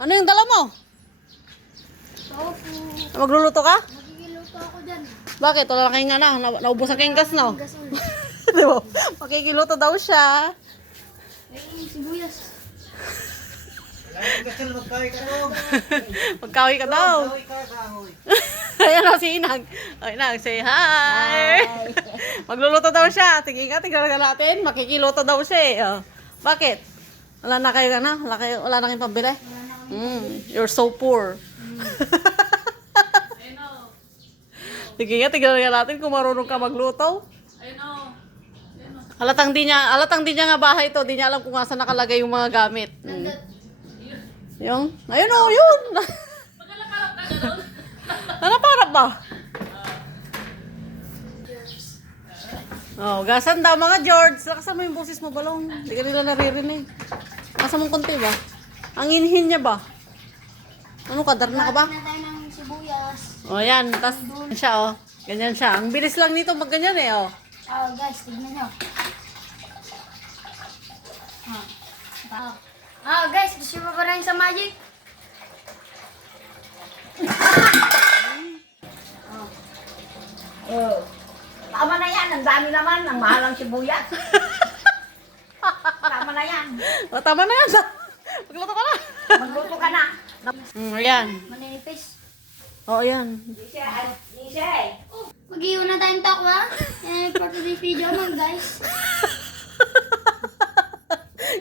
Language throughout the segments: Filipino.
Ano yung dala mo? Tofu. Magluluto ka? Makikiluto ako dyan. Bakit? Wala na kayong na. Naubos na kayong gas, no? Gas ulit. Diba? Makikiluto daw siya. Ay, sibuyas. Magkawi ka daw. Ayan o, si Inag. O, Inag, say hi. Magluluto daw siya. Tingin ka, tingnan ka natin. Makikiluto daw siya eh. O, bakit? Wala na kayo na? Wala na kayong pambili? You're so poor. Sige nga, tingnan ka natin kung marunong ka magluto. Halatang di niya nga bahay ito. Di niya alam kung saan nakalagay yung mga gamit. Yung? Ayun o, yun! Nanaparap ba? Oh, gasan daw mga George. Lakasan mo yung boses mo, balong. Hindi ka nila naririnig. Lakasan mong konti ba? Ang inhin niya ba? Ano ka? Darna ka ba? Na tayo ng sibuyas. Oh, yan. Tapos, siya oh. Ganyan siya. Ang bilis lang nito magganyan eh, oh. Guys, tignan nyo. Guys, gusto mo pa rin sa magic? Tama na yan, ang dami naman, ang mahal ang sibuyas. Tama na yan. Oh, tama na yan. Magluto ka na. Magluto ka na. Ayan. Maninipis. Oh, ayan. Mag-iwan na tayong takwa. For today's video man, guys.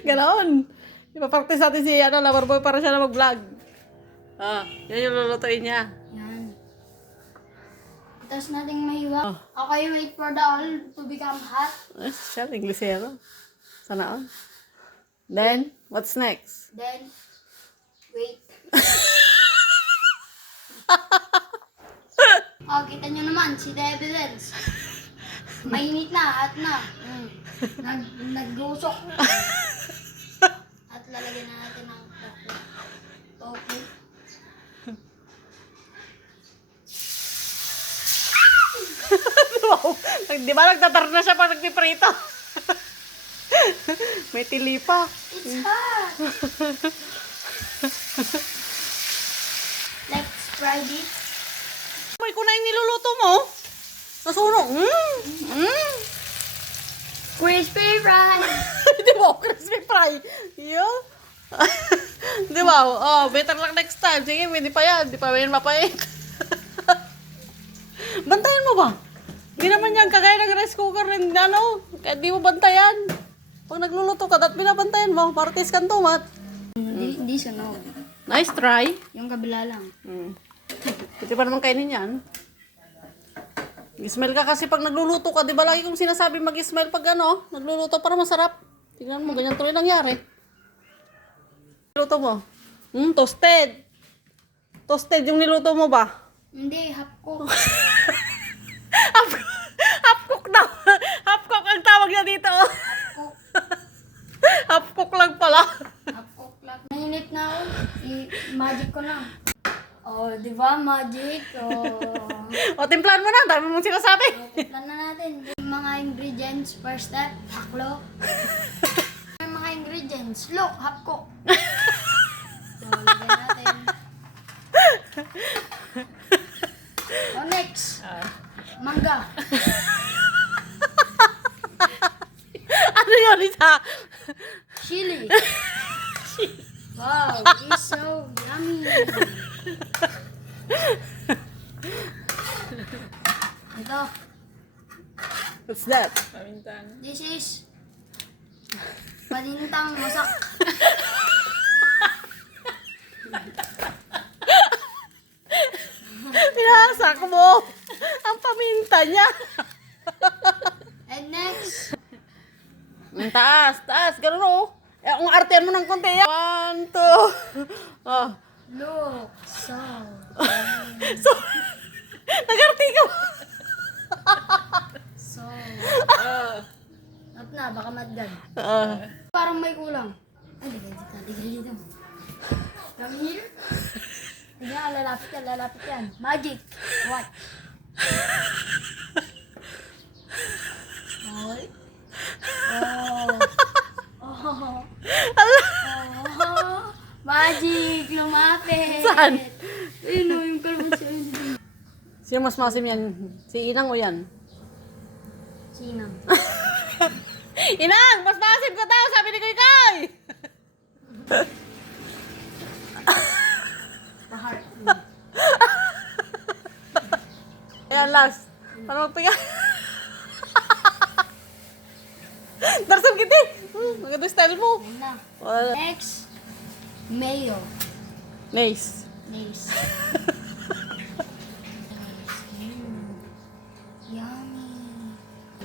Ganoon. Ipapractice natin si Loverboy para siya na mag-vlog. Ah, yan yung lulutuin niya. Yan. Tapos nating mahiwa. Oh. Okay, wait for the oil to become hot. Eh, siya, Inglesero. Sana all. Then, what's next? Then, wait. Kita nyo naman, si The Evidence. Mainit na, hot na. Nag-usok. At lalagyan na natin ng tofu. Wow. Di ba nagtatar na siya pag nagpiprito? May tili pa. It's hot! Let's fry this. May kunay niluluto mo. Nasunog. Crispy fry! Di ba? Crispy fry. Yo. Di ba? Oh, better lang next time. Sige, hindi pa yan. Di pa yan mapait. Bantayan mo ba? Hindi naman yan kagaya ng rice cooker rin. Ano? Kaya di mo bantayan. Pag nagluluto ka, dapat binabantayan mo. Para taste kang tomat. Hindi sunog. Nice try. Yung kabila lang. Pwede pa naman kainin yan. Mag-smell ka kasi pag nagluluto ka. Di ba lagi kong sinasabi mag-smell pag ano? Nagluluto para masarap. Tingnan mo, ganyan tuloy nangyari. Niluto mo? Toasted. Toasted yung niluto mo ba? Hindi, half cook. Half cook daw. Half cook ang tawag niya dito. Cook. Half cook lang pala. Half cook lang. Nainit na ako. I-magic ko na. Oh, di ba? Magic. O, timplahan mo na. Dami mong sinasabi. Plan na natin. Yung mga ingredients, first step, haklo. Yung mga ingredients, look, half cook. So, lagyan natin. So, next, mangga. Ano yun, isa? Chili. Wow, it's so yummy. Ito, What's that? this is panintang masak. Pinasak mo. Ang paminta niya. And next, Ang taas, taas. Ganun o. Eh, kung artean mo ng konti. 1, 2. Oh. look, so So, nag-arte ka ba? So, up na, baka matgan. Ah. Parang may kulang. Ay, digay dito. Come here. Tignan, lalapit yan. Magic. What? Okay. Oh. Oh. Ala. Oh. Magic! Lumapit! Saan? Ayun o, yung kalamansi. Sino mas masim yan? Si Inang o yan? Sinang. Inang! Mas masim ka daw! Sabi ni Koy! Bahar. Ayan, last. Para magpinga. Darsam kita. Maganda style mo. Ayun na. Wala. Next, mayo. Nice. Nice. Yummy.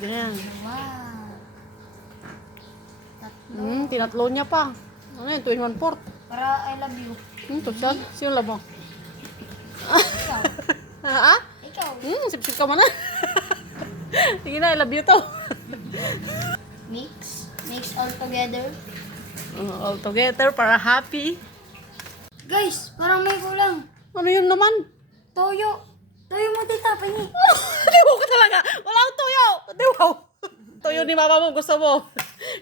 Ganyan. Wow. Tatlo. Tinatlo niya pa. Ano yun? 2 in 1/4. Para I love you. Tusan. Sino labo? Ikaw. Ha? Ikaw. Sip-sip ka mo na. Sige na, I love you to. Mix. Mix all together. All together para happy. Guys, parang may kulang. Ano yun naman? Toyo. Toyo mo tita, pahingi. Diwaw ka talaga. Wala akong tuyo. Diwaw. Tuyo ni mama mo, gusto mo.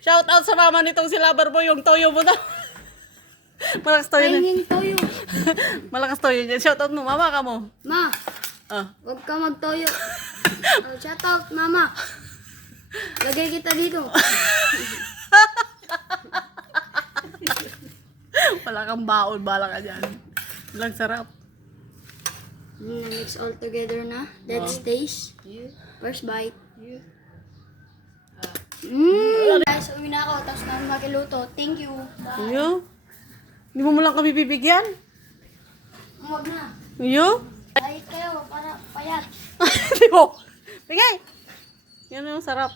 Shout out sa mama nitong si Loverboy, yung toyo mo daw. Malakas toyo niya. Pahinging toyo. Malakas toyo niya. Shout out mo, mama ka mo. Ma, Ah. huwag ka magtoyo. Oh, shout out, mama. Lagay kita dito. Wala kang baon, bala ka dyan. Walang sarap. Mix all together na. Let's taste. First bite. Guys, uwi na ako. Tapos na makiluto. Thank you. Bye. Iyo? Hindi mo lang kami bibigyan? Huwag na. Iyo? Diet kayo para payat. Di mo. Bigay. Yan yung sarap.